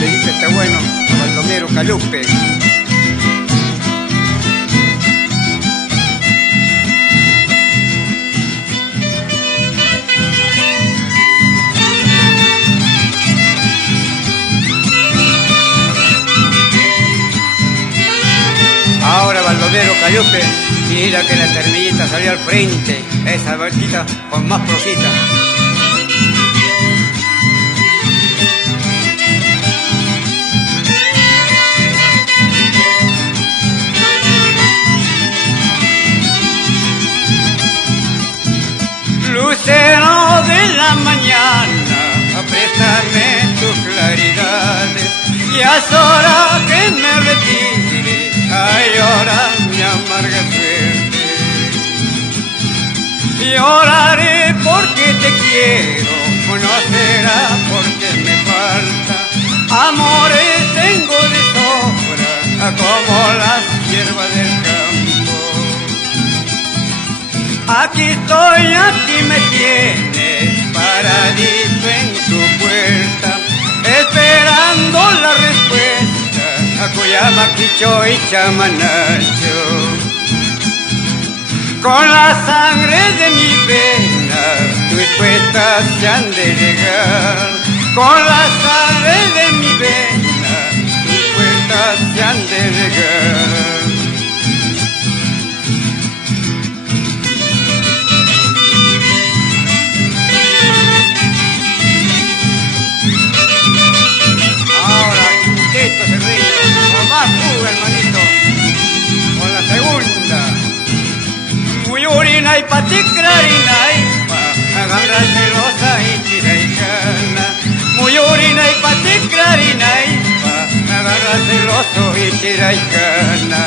le dice este bueno a Baldomero Calupe. Ahora Baldomero Calupe, mira que la termillita salió al frente, esa barquita con más flojita. Lucero de la mañana, préstame tus claridades, ya es hora que me retire, ay, llora mi amarga suerte. Lloraré porque te quiero, no será porque me falta, amores tengo de sobra, como las hierbas del campo. Aquí estoy, aquí me tienes, paradito en tu puerta, esperando la respuesta a Cuyama, Quicho y Chamanacho. Con la sangre de mi pena tus puestas se han de llegar, con la sangre de mi pena tus puestas se han de llegar. Muyurina y paticlarina y pa, agarra celosa y tiraicana. Muyurina y paticlarina y pa, agarra celoso y tiraicana.